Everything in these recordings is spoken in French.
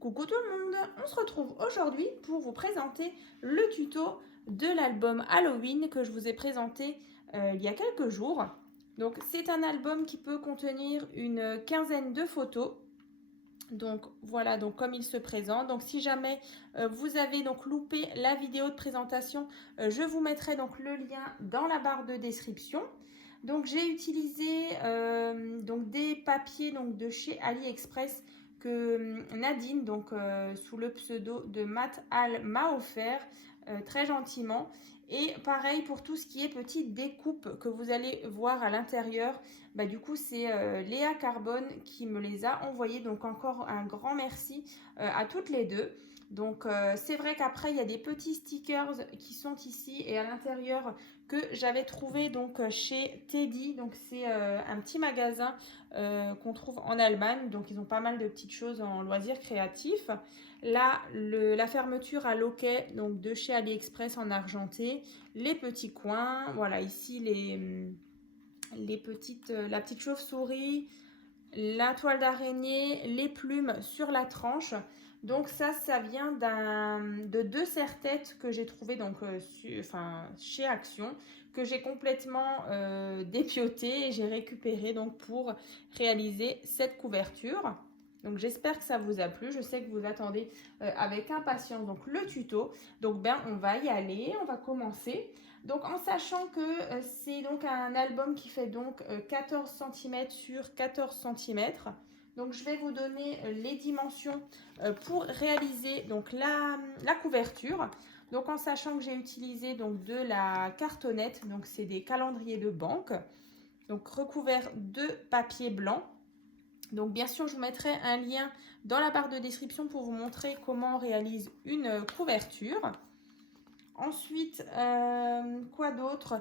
Coucou tout le monde, on se retrouve aujourd'hui pour vous présenter le tuto de l'album Halloween que je vous ai présenté il y a quelques jours. Donc c'est un album qui peut contenir une quinzaine de photos. Donc voilà donc comme il se présente. Donc si jamais vous avez donc loupé la vidéo de présentation, je vous mettrai donc le lien dans la barre de description. Donc j'ai utilisé donc des papiers donc de chez AliExpress que Nadine, donc sous le pseudo de Matt Al, m'a offert très gentiment. Et pareil pour tout ce qui est petite découpe que vous allez voir à l'intérieur. Bah, du coup, c'est Léa Carbone qui me les a envoyés. Donc encore un grand merci à toutes les deux. Donc c'est vrai qu'après, il y a des petits stickers qui sont ici et à l'intérieur que j'avais trouvé donc chez Teddy. Donc c'est un petit magasin qu'on trouve en Allemagne. Donc ils ont pas mal de petites choses en loisirs créatifs. Là, la fermeture à loquet donc de chez AliExpress en argenté. Les petits coins. Voilà, ici la petite chauve-souris, la toile d'araignée, les plumes sur la tranche. Donc ça vient de deux serre-têtes que j'ai trouvé donc chez Action, que j'ai complètement dépioté et j'ai récupéré donc pour réaliser cette couverture. Donc j'espère que ça vous a plu. Je sais que vous attendez avec impatience donc le tuto. Donc on va y aller, on va commencer. Donc en sachant que c'est donc un album qui fait donc 14 cm sur 14 cm. Donc je vais vous donner les dimensions pour réaliser donc la couverture. Donc en sachant que j'ai utilisé donc de la cartonnette, donc c'est des calendriers de banque, donc recouverts de papier blanc. Donc bien sûr je vous mettrai un lien dans la barre de description pour vous montrer comment on réalise une couverture. Ensuite, quoi d'autre?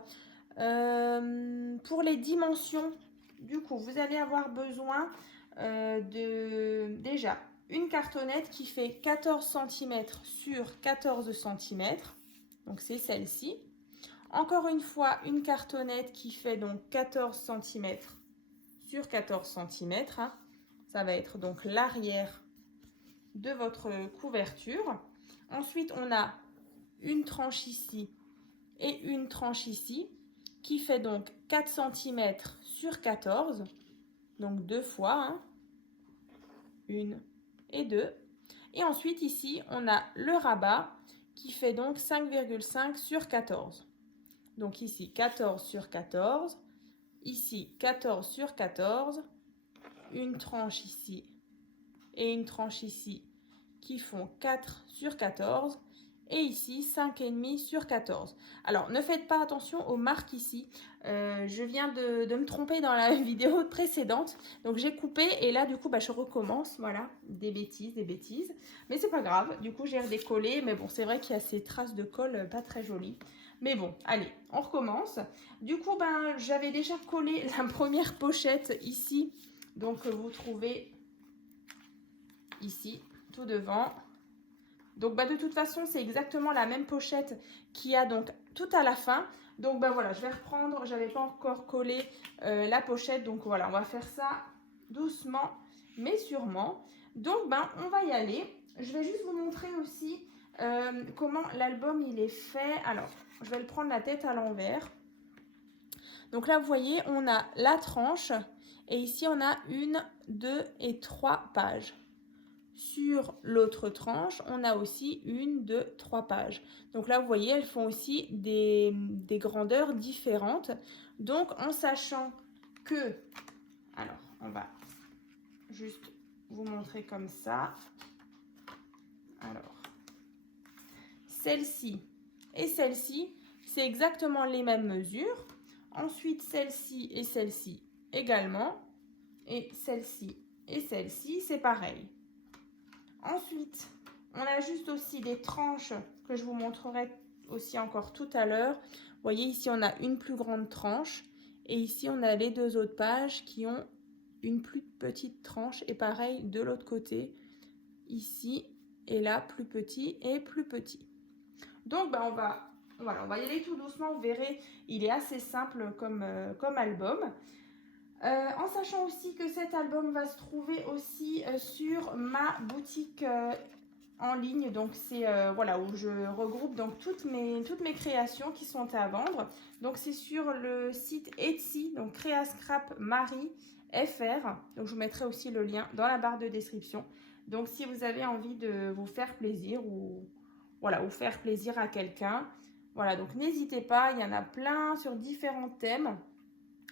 Pour les dimensions, du coup, vous allez avoir besoin déjà une cartonnette qui fait 14 cm sur 14 cm. Donc c'est celle-ci. Encore une fois, une cartonnette qui fait donc 14 cm sur 14 cm. Hein. Ça va être donc l'arrière de votre couverture. Ensuite, on a une tranche ici et une tranche ici qui fait donc 4 cm sur 14, donc deux fois, hein, une et deux. Et ensuite ici on a le rabat qui fait donc 5,5 sur 14. Donc ici 14 sur 14, ici 14 sur 14, une tranche ici et une tranche ici qui font 4 sur 14 et ici 5,5 sur 14. Alors ne faites pas attention aux marques ici, je viens de me tromper dans la vidéo précédente, donc j'ai coupé et là du coup je recommence, voilà, des bêtises, mais c'est pas grave, du coup j'ai redécollé, mais bon c'est vrai qu'il y a ces traces de colle pas très jolies. Mais bon, allez, on recommence. Du coup, j'avais déjà collé la première pochette ici. Donc, vous trouvez ici, tout devant. Donc de toute façon c'est exactement la même pochette qu'il y a donc tout à la fin. Donc voilà, je vais reprendre, j'avais pas encore collé la pochette, donc voilà, on va faire ça doucement mais sûrement. Donc on va y aller. Je vais juste vous montrer aussi comment l'album il est fait. Alors je vais le prendre la tête à l'envers. Donc là vous voyez on a la tranche et ici on a 1, 2 et 3 pages. Sur l'autre tranche, on a aussi 1, 2, 3 pages. Donc là, vous voyez, elles font aussi des grandeurs différentes. Donc, en sachant que... Alors, on va juste vous montrer comme ça. Alors, celle-ci et celle-ci, c'est exactement les mêmes mesures. Ensuite, celle-ci et celle-ci également. Et celle-ci et celle-ci, c'est pareil. Ensuite, on a juste aussi des tranches que je vous montrerai aussi encore tout à l'heure. Vous voyez, ici, on a une plus grande tranche. Et ici, on a les deux autres pages qui ont une plus petite tranche. Et pareil, de l'autre côté, ici et là, plus petit et plus petit. Donc, on va y aller tout doucement. Vous verrez, il est assez simple comme album. En sachant aussi que cet album va se trouver aussi sur ma boutique en ligne. Donc c'est voilà, où je regroupe donc toutes mes créations qui sont à vendre. Donc c'est sur le site Etsy, donc Créascrap Marie FR. Donc je vous mettrai aussi le lien dans la barre de description. Donc si vous avez envie de vous faire plaisir ou voilà, ou faire plaisir à quelqu'un, voilà, donc n'hésitez pas, il y en a plein sur différents thèmes.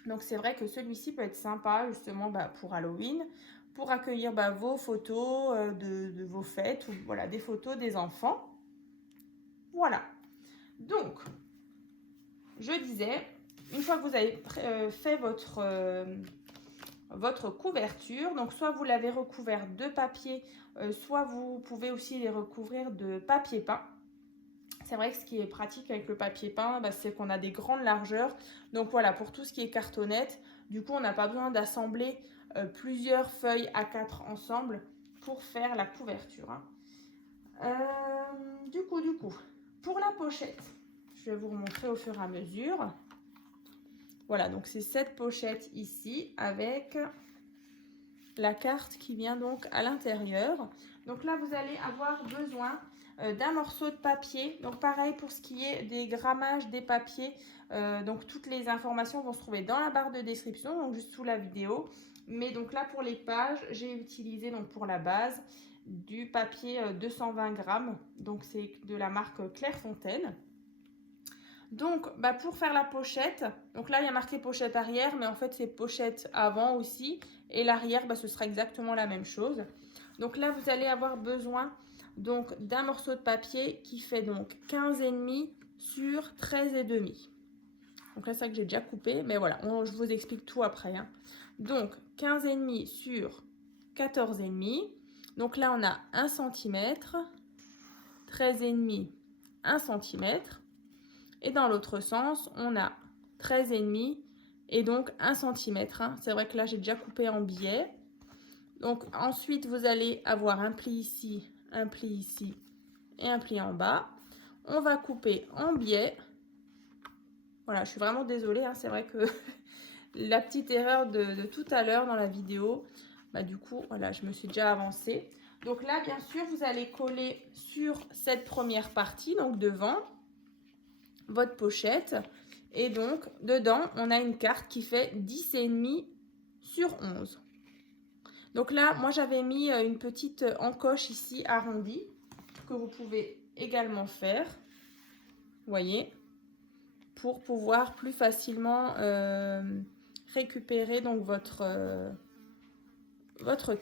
Donc c'est vrai que celui-ci peut être sympa justement pour Halloween, pour accueillir vos photos de vos fêtes ou voilà, des photos des enfants. Voilà. Donc, je disais, une fois que vous avez fait votre couverture, donc soit vous l'avez recouvert de papier, soit vous pouvez aussi les recouvrir de papier peint. C'est vrai que ce qui est pratique avec le papier peint, c'est qu'on a des grandes largeurs. Donc voilà, pour tout ce qui est cartonnette, du coup, on n'a pas besoin d'assembler plusieurs feuilles A4 ensemble pour faire la couverture. Du coup, pour la pochette, je vais vous remontrer au fur et à mesure. Voilà, donc c'est cette pochette ici avec la carte qui vient donc à l'intérieur. Donc là, vous allez avoir besoin d'un morceau de papier. Donc pareil pour ce qui est des grammages des papiers. Donc toutes les informations vont se trouver dans la barre de description, donc juste sous la vidéo. Mais donc là pour les pages, j'ai utilisé donc pour la base du papier 220 grammes. Donc c'est de la marque Clairefontaine. Donc pour faire la pochette, donc là il y a marqué pochette arrière, mais en fait c'est pochette avant aussi. Et l'arrière, ce sera exactement la même chose. Donc là vous allez avoir besoin donc d'un morceau de papier qui fait donc 15,5 sur 13,5. Donc là c'est ça que j'ai déjà coupé, mais voilà, je vous explique tout après. Donc 15,5 sur 14,5. Donc là on a 1 cm, 13,5, 1 cm. Et dans l'autre sens, on a 13,5 et donc 1 cm. C'est vrai que là, j'ai déjà coupé en biais. Donc ensuite, vous allez avoir un pli ici et un pli en bas. On va couper en biais. Voilà, je suis vraiment désolée. C'est vrai que la petite erreur de tout à l'heure dans la vidéo, du coup, voilà, je me suis déjà avancée. Donc là, bien sûr, vous allez coller sur cette première partie, donc devant, votre pochette. Et donc, dedans, on a une carte qui fait 10,5 sur 11. Donc là, moi, j'avais mis une petite encoche ici arrondie que vous pouvez également faire. Vous voyez, pour pouvoir plus facilement récupérer donc votre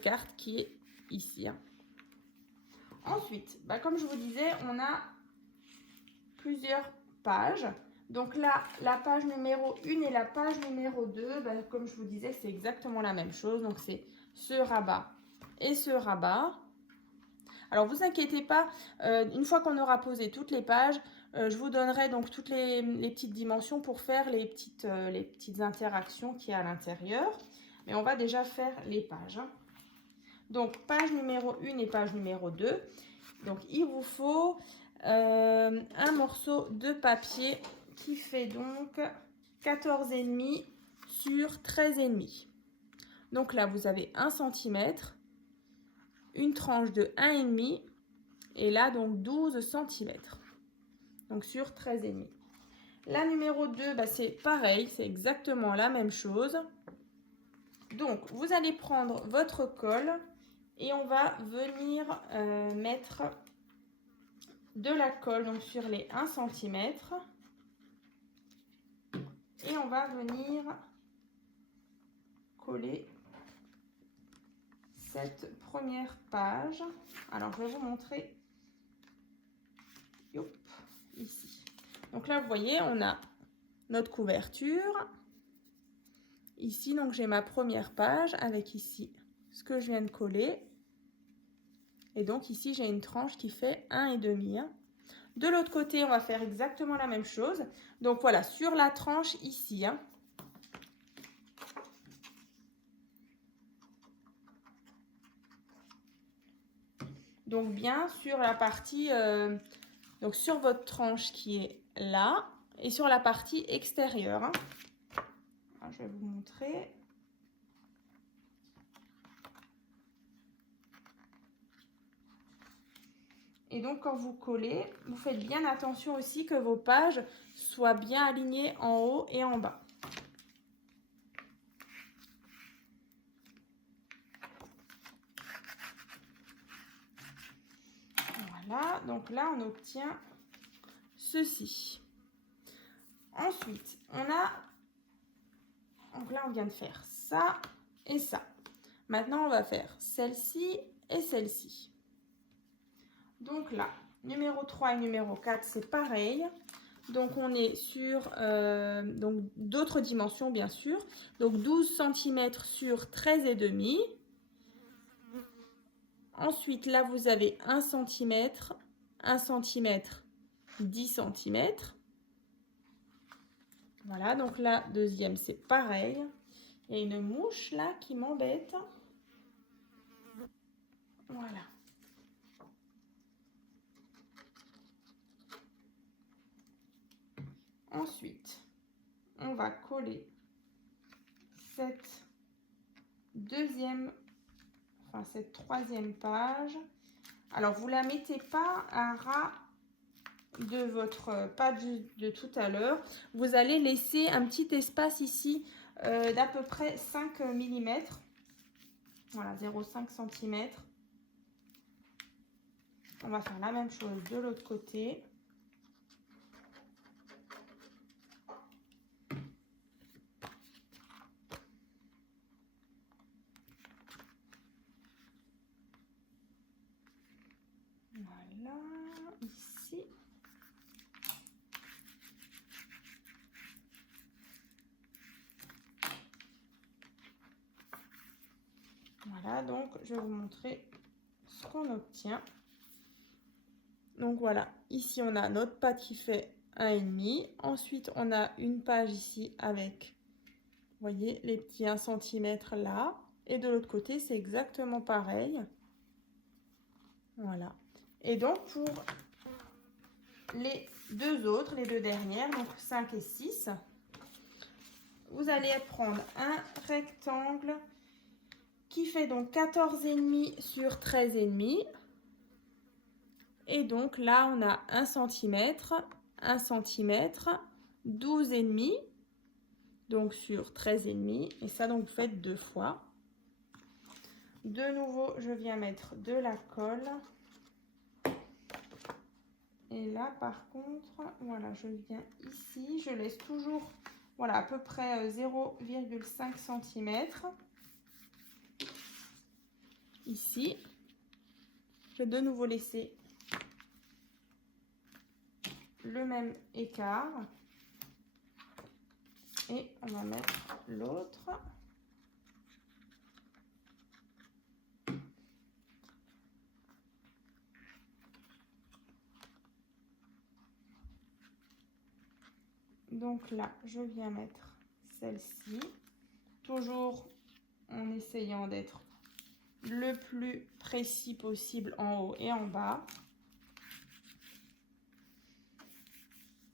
carte qui est ici. Ensuite, comme je vous disais, on a plusieurs pages. Donc là, la page numéro 1 et la page numéro 2, comme je vous disais, c'est exactement la même chose. Donc c'est ce rabat et ce rabat. Alors vous inquiétez pas, une fois qu'on aura posé toutes les pages, je vous donnerai donc toutes les petites dimensions pour faire les petites interactions qu'il y a à l'intérieur. Mais on va déjà faire les pages. Donc page numéro 1 et page numéro 2. Donc il vous faut un morceau de papier qui fait donc 14,5 sur 13,5. Donc là, vous avez 1 cm, une tranche de 1,5 et là, donc 12 cm. Donc sur 13,5. La numéro 2, c'est pareil, c'est exactement la même chose. Donc, vous allez prendre votre colle et on va venir mettre de la colle donc sur les 1 cm. Et on va venir coller cette première page. Alors, je vais vous montrer ici. Donc là, vous voyez, on a notre couverture. Ici, donc j'ai ma première page avec ici ce que je viens de coller. Et donc ici, j'ai une tranche qui fait 1,5. De l'autre côté, on va faire exactement la même chose. Donc voilà, sur la tranche ici. Donc bien sur la partie, donc sur votre tranche qui est là et sur la partie extérieure. Alors, je vais vous montrer. Et donc, quand vous collez, vous faites bien attention aussi que vos pages soient bien alignées en haut et en bas. Voilà, donc là, on obtient ceci. Ensuite, donc là, on vient de faire ça et ça. Maintenant, on va faire celle-ci et celle-ci. Donc là, numéro 3 et numéro 4, c'est pareil. Donc, on est sur d'autres dimensions, bien sûr. Donc, 12 cm sur 13,5. Ensuite, là, vous avez 1 cm, 1 cm, 10 cm. Voilà, donc la deuxième, c'est pareil. Il y a une mouche là qui m'embête. Voilà. Ensuite, on va coller cette cette troisième page. Alors, vous la mettez pas à ras de votre page de tout à l'heure. Vous allez laisser un petit espace ici d'à peu près 5 mm. Voilà, 0,5 cm. On va faire la même chose de l'autre côté. Voilà, ici. Voilà, donc je vais vous montrer ce qu'on obtient. Donc voilà, ici on a notre pâte qui fait 1,5. Ensuite, on a une page ici avec, vous voyez, les petits 1 cm là. Et de l'autre côté, c'est exactement pareil. Voilà. Et donc, pour les deux autres, les deux dernières, donc 5 et 6, vous allez prendre un rectangle qui fait donc 14,5 sur 13,5. Et donc là, on a 1 cm, 1 cm, 12,5, donc sur 13,5. Et ça, donc, vous faites 2 fois. De nouveau, je viens mettre de la colle. Et là, par contre, voilà, je viens ici. Je laisse toujours, voilà, à peu près 0,5 cm. Ici, je vais de nouveau laisser le même écart. Et on va mettre l'autre. Donc là, je viens mettre celle-ci, toujours en essayant d'être le plus précis possible en haut et en bas.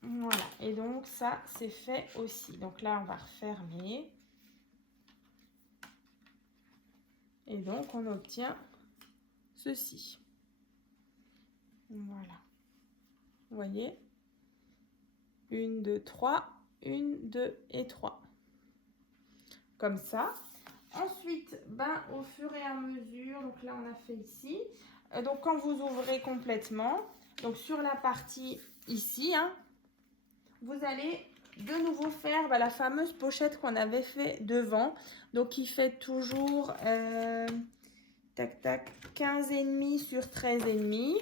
Voilà, et donc ça, c'est fait aussi. Donc là, on va refermer. Et donc, on obtient ceci. Voilà. Vous voyez ? 1, 2, 3, 1, 2 et 3. Comme ça. Ensuite, au fur et à mesure, donc là, on a fait ici. Donc, quand vous ouvrez complètement, donc sur la partie ici, vous allez de nouveau faire la fameuse pochette qu'on avait fait devant. Donc, qui fait toujours tac, tac, 15,5 sur 13,5.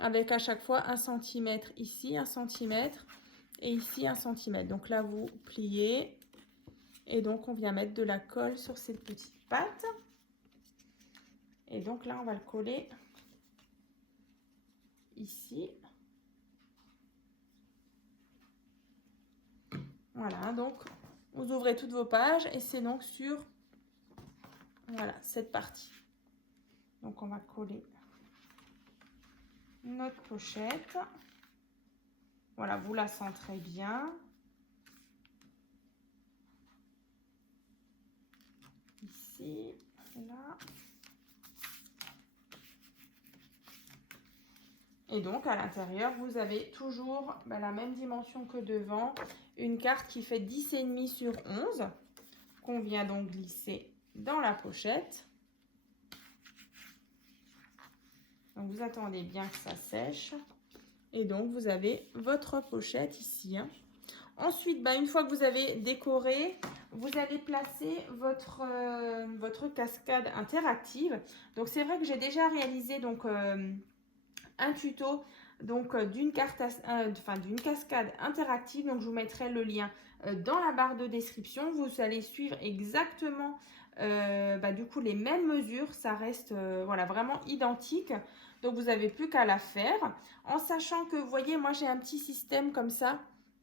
Avec à chaque fois 1 cm ici, 1 cm et ici 1 cm. Donc là, vous pliez et donc on vient mettre de la colle sur ces petites pattes. Et donc là, on va le coller ici. Voilà, donc vous ouvrez toutes vos pages et c'est donc sur voilà, cette partie. Donc on va coller notre pochette. Voilà, vous la centrez bien. Ici, là. Et donc, à l'intérieur, vous avez toujours la même dimension que devant. Une carte qui fait 10,5 sur 11, qu'on vient donc glisser dans la pochette. Donc, vous attendez bien que ça sèche. Et donc, vous avez votre pochette ici. Ensuite, une fois que vous avez décoré, vous allez placer votre cascade interactive. Donc, c'est vrai que j'ai déjà réalisé donc, un tuto d'une cascade interactive. Donc, je vous mettrai le lien dans la barre de description. Vous allez suivre exactement du coup les mêmes mesures. Ça reste voilà, vraiment identique. Donc, vous n'avez plus qu'à la faire. En sachant que, vous voyez, moi, j'ai un petit système comme ça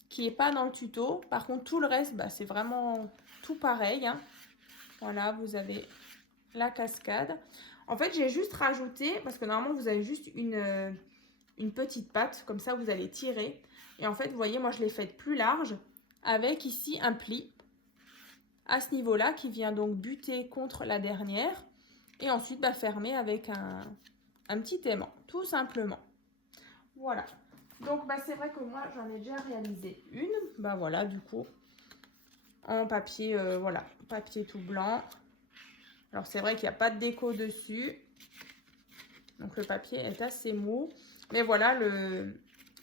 qui n'est pas dans le tuto. Par contre, tout le reste, c'est vraiment tout pareil. Voilà, vous avez la cascade. En fait, j'ai juste rajouté, parce que normalement, vous avez juste une petite patte. Comme ça, vous allez tirer. Et en fait, vous voyez, moi, je l'ai faite plus large avec ici un pli à ce niveau-là qui vient donc buter contre la dernière. Et ensuite, fermer avec un petit aimant, tout simplement. Voilà. Donc, c'est vrai que moi, j'en ai déjà réalisé une. Voilà, du coup, en papier, voilà, papier tout blanc. Alors, c'est vrai qu'il n'y a pas de déco dessus. Donc, le papier est assez mou. Mais voilà,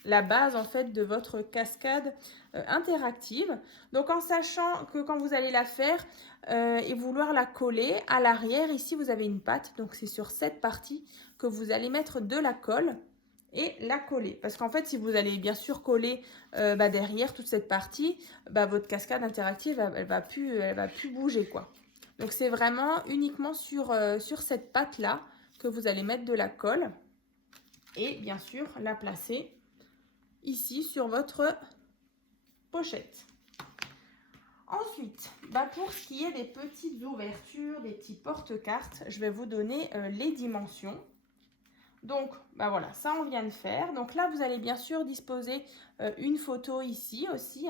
la base, en fait, de votre cascade interactive. Donc, en sachant que quand vous allez la faire et vouloir la coller, à l'arrière, ici, vous avez une patte. Donc, c'est sur cette partie que vous allez mettre de la colle et la coller. Parce qu'en fait, si vous allez bien sûr coller derrière toute cette partie, votre cascade interactive, elle va plus bouger, quoi. Donc, c'est vraiment uniquement sur cette patte-là que vous allez mettre de la colle. Et bien sûr, la placer ici sur votre pochette. Ensuite, pour ce qui est des petites ouvertures, des petits porte-cartes, je vais vous donner les dimensions. Donc, voilà, ça on vient de faire. Donc là, vous allez bien sûr disposer une photo ici aussi.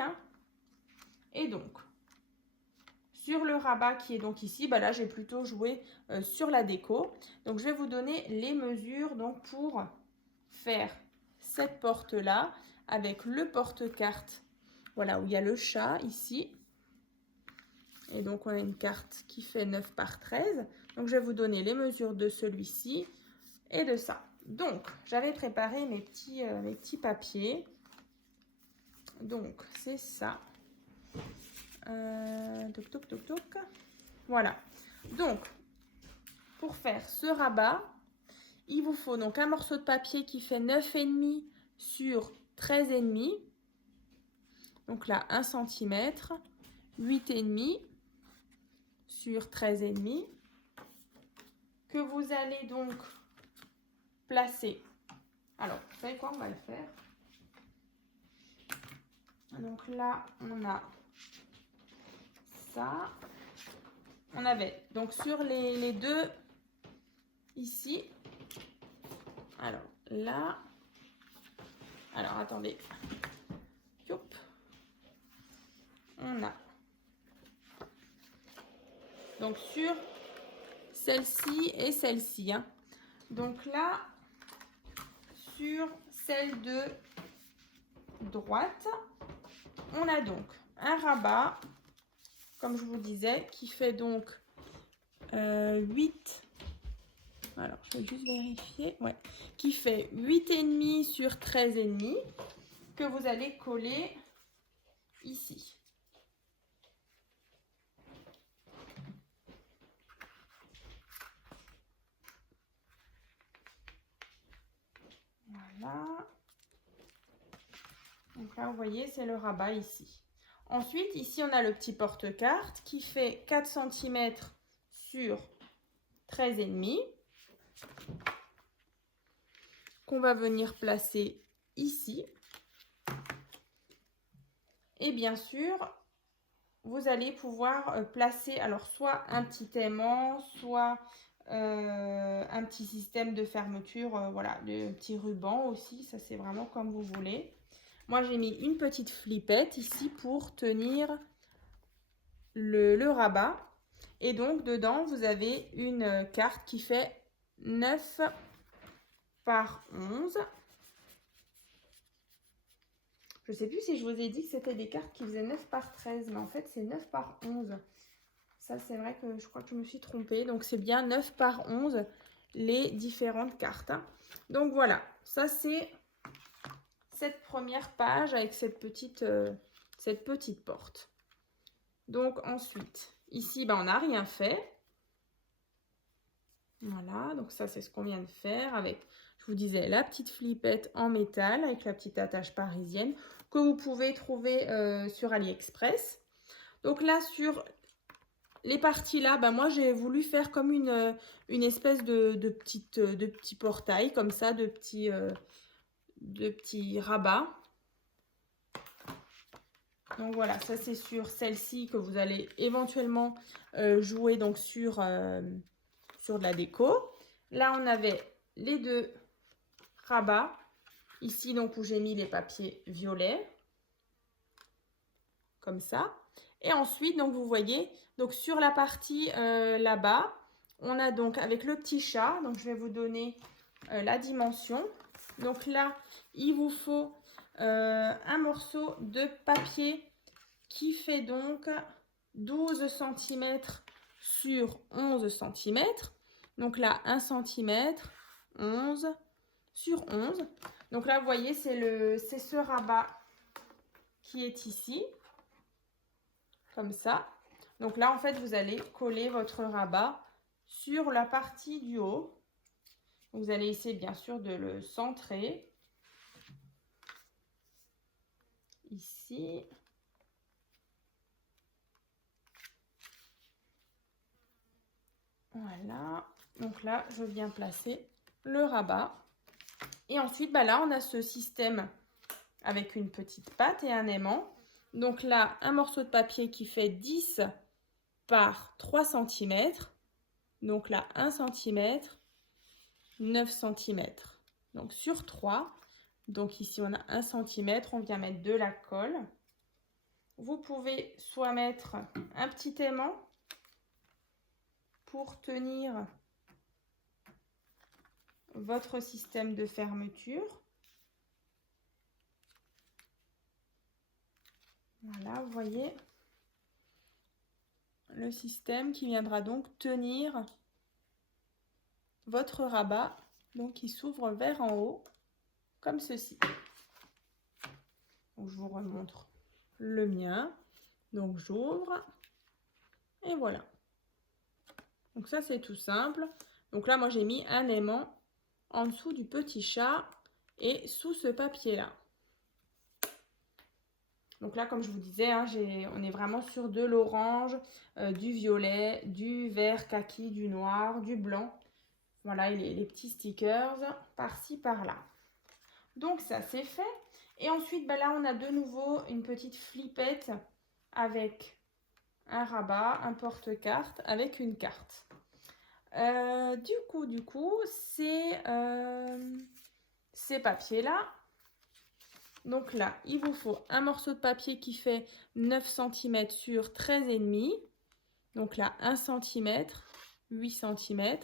Et donc, sur le rabat qui est donc ici, là, j'ai plutôt joué sur la déco. Donc, je vais vous donner les mesures donc, pour faire cette porte-là avec le porte-carte. Voilà, où il y a le chat ici. Et donc, on a une carte qui fait 9 par 13. Donc, je vais vous donner les mesures de celui-ci et de ça. Donc, j'avais préparé mes petits papiers. Donc, c'est ça. Toc, toc, toc, toc. Voilà. Donc, pour faire ce rabat, il vous faut donc un morceau de papier qui fait 9,5 sur 13,5. Donc là, 1 cm. 8,5 sur 13,5. Que vous allez donc placer. Alors, vous savez quoi, on va le faire. Donc là, on a ça. On avait donc sur les deux ici. Alors là. Alors attendez. Youp. On a. Donc sur celle-ci et celle-ci. Donc là, sur celle de droite, on a donc un rabat, comme je vous disais, qui fait donc 8. Alors, je vais juste vérifier. Ouais, qui fait 8,5 sur 13,5 que vous allez coller ici. Voilà. Donc là, vous voyez, c'est le rabat ici. Ensuite, ici, on a le petit porte-carte qui fait 4 cm sur 13,5 qu'on va venir placer ici. Et bien sûr, vous allez pouvoir placer alors soit un petit aimant, soit un petit système de fermeture, voilà, de petits rubans aussi, ça c'est vraiment comme vous voulez. Moi j'ai mis une petite flippette ici pour tenir le rabat. Et donc dedans vous avez une carte qui fait 9 par 11. Je ne sais plus si je vous ai dit que c'était des cartes qui faisaient 9 par 13, mais en fait c'est 9 par 11. Ça c'est vrai que je crois que je me suis trompée. Donc c'est bien 9 par 11 les différentes cartes. Donc voilà, ça c'est cette première page avec cette petite porte. Donc ensuite, ici on n'a rien fait. Voilà, donc ça c'est ce qu'on vient de faire avec, je vous disais, la petite flippette en métal avec la petite attache parisienne que vous pouvez trouver sur AliExpress. Donc là sur les parties là, moi j'ai voulu faire comme une espèce de petit portail comme ça, de petits rabats. Donc voilà, ça c'est sur celle-ci que vous allez éventuellement jouer donc sur de la déco. Là on avait les deux rabats ici, donc où j'ai mis les papiers violets comme ça. Et ensuite donc vous voyez, donc sur la partie là-bas on a donc avec le petit chat, donc je vais vous donner la dimension. Donc là il vous faut un morceau de papier qui fait donc 12 cm sur 11 cm. Donc là, 1 cm, 11 sur 11. Donc là, vous voyez, c'est ce rabat qui est ici, comme ça. Donc là, en fait, vous allez coller votre rabat sur la partie du haut. Vous allez essayer, bien sûr, de le centrer. Ici. Voilà. Donc là, je viens placer le rabat. Et ensuite, là, on a ce système avec une petite patte et un aimant. Donc là, un morceau de papier qui fait 10 par 3 cm. Donc là, 1 cm, 9 cm. Donc sur 3. Donc ici, on a 1 cm. On vient mettre de la colle. Vous pouvez soit mettre un petit aimant pour tenir votre système de fermeture. Voilà, vous voyez le système qui viendra donc tenir votre rabat, donc qui s'ouvre vers en haut, comme ceci. Donc, je vous remontre le mien. Donc j'ouvre et voilà. Donc ça c'est tout simple. Donc là moi j'ai mis un aimant en dessous du petit chat et sous ce papier là. Donc là, comme je vous disais, on est vraiment sur de l'orange, du violet, du vert kaki, du noir, du blanc. Voilà, et les petits stickers par-ci, par-là. Donc ça, c'est fait. Et ensuite, là, on a de nouveau une petite flippette avec un rabat, un porte-carte avec une carte. Du coup, ces papiers-là, donc là, il vous faut un morceau de papier qui fait 9 cm sur 13,5. Donc là, 1 cm, 8 cm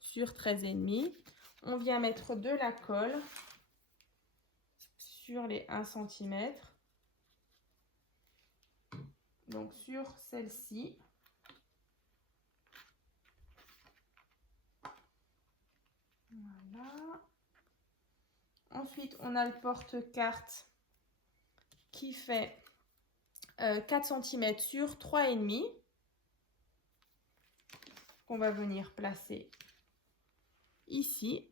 sur 13,5. On vient mettre de la colle sur les 1 cm. Donc sur celle-ci. Voilà. Ensuite, on a le porte-carte qui fait 4 cm sur 3,5 qu'on va venir placer ici.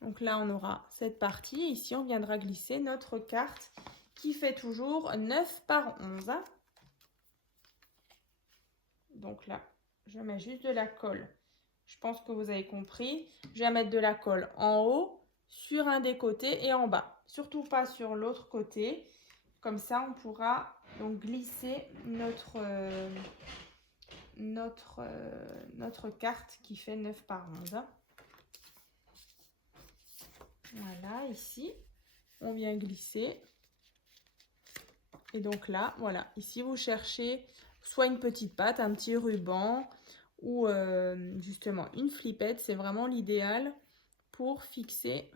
Donc là, on aura cette partie. Ici, on viendra glisser notre carte qui fait toujours 9 par 11. Donc là, je mets juste de la colle. Je pense que vous avez compris. Je vais mettre de la colle en haut, sur un des côtés et en bas. Surtout pas sur l'autre côté. Comme ça, on pourra donc glisser notre carte qui fait 9 par 11. Voilà, ici, on vient glisser. Et donc là, voilà, ici, vous cherchez soit une petite patte, un petit ruban ou justement une flippette. C'est vraiment l'idéal pour fixer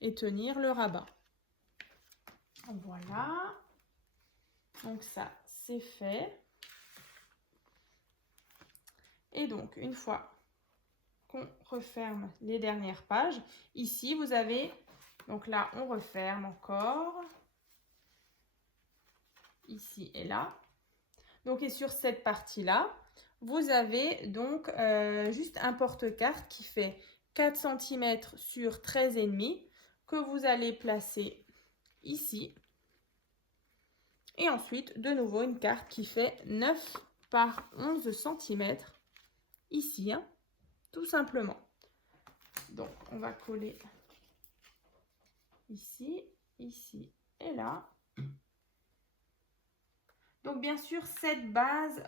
et tenir le rabat. Voilà. Donc ça, c'est fait. Et donc, une fois qu'on referme les dernières pages, ici, vous avez... Donc là, on referme encore. Ici et là. Donc, et sur cette partie-là, vous avez donc juste un porte-carte qui fait 4 cm sur 13,5 que vous allez placer ici. Et ensuite, de nouveau, une carte qui fait 9 par 11 cm ici, hein, tout simplement. Donc, on va coller ici, ici et là. Donc, bien sûr, cette base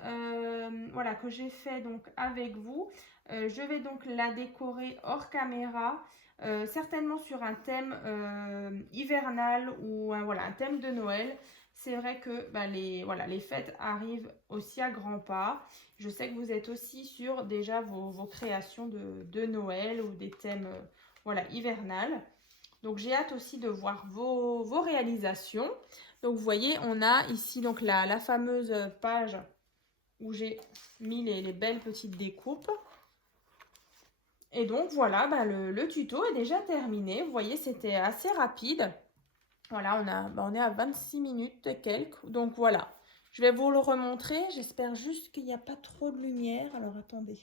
voilà, que j'ai fait donc avec vous, je vais donc la décorer hors caméra, certainement sur un thème hivernal ou voilà, un thème de Noël. C'est vrai que les fêtes arrivent aussi à grands pas. Je sais que vous êtes aussi sur déjà vos créations de Noël ou des thèmes voilà, hivernales. Donc, j'ai hâte aussi de voir vos réalisations. Donc, vous voyez, on a ici donc la fameuse page où j'ai mis les belles petites découpes. Et donc, voilà, le tuto est déjà terminé. Vous voyez, c'était assez rapide. Voilà, on est à 26 minutes et quelques. Donc, voilà, je vais vous le remontrer. J'espère juste qu'il n'y a pas trop de lumière. Alors, attendez.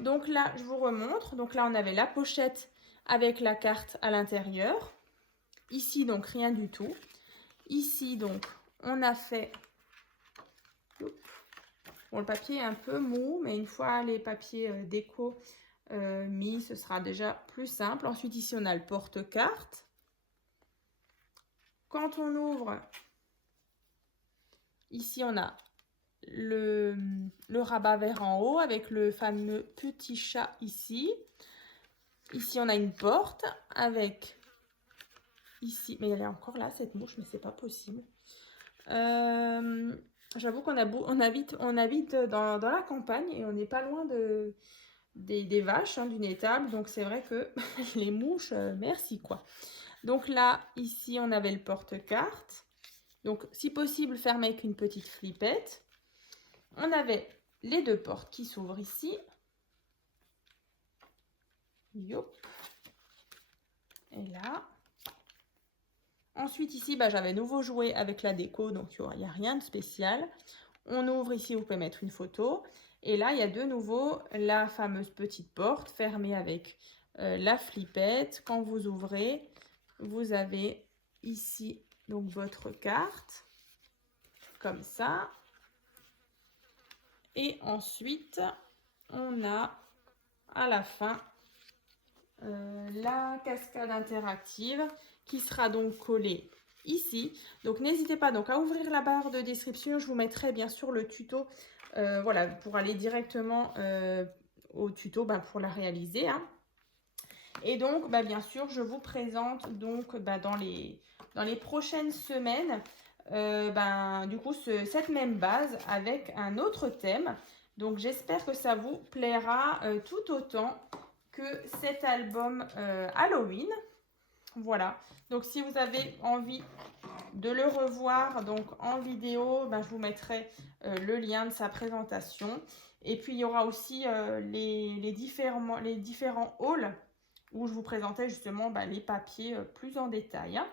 Donc là, je vous remontre. Donc là, on avait la pochette avec la carte à l'intérieur. Ici, donc, rien du tout. Ici, donc, on a fait... Bon, le papier est un peu mou, mais une fois les papiers déco mis, ce sera déjà plus simple. Ensuite, ici, on a le porte-carte. Quand on ouvre, ici, on a le rabat vert en haut avec le fameux petit chat ici. Ici, on a une porte avec... Ici, mais elle est encore là, cette mouche, mais c'est pas possible. J'avoue qu'on habite dans la campagne et on n'est pas loin des vaches, hein, d'une étable. Donc, c'est vrai que les mouches, merci quoi. Donc là, ici, on avait le porte-carte. Donc, si possible, fermé avec une petite flippette. On avait les deux portes qui s'ouvrent ici. Yop. Et là. Ensuite, ici, j'avais nouveau joué avec la déco, donc il n'y a rien de spécial. On ouvre ici, vous pouvez mettre une photo. Et là, il y a de nouveau la fameuse petite porte fermée avec la flippette. Quand vous ouvrez, vous avez ici donc votre carte, comme ça. Et ensuite, on a à la fin la cascade interactive qui sera donc collée ici. Donc n'hésitez pas donc à ouvrir la barre de description, je vous mettrai bien sûr le tuto voilà, pour aller directement au tuto pour la réaliser, hein. Et donc bien sûr je vous présente donc dans les prochaines semaines du coup cette même base avec un autre thème. Donc j'espère que ça vous plaira tout autant que cet album Halloween. Voilà, donc si vous avez envie de le revoir donc en vidéo, je vous mettrai le lien de sa présentation. Et puis il y aura aussi les différents hauls où je vous présentais justement les papiers plus en détail, hein.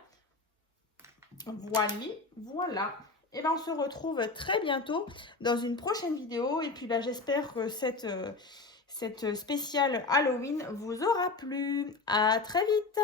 Voilà. Et on se retrouve très bientôt dans une prochaine vidéo. Et puis j'espère que cette spéciale Halloween vous aura plu. À très vite!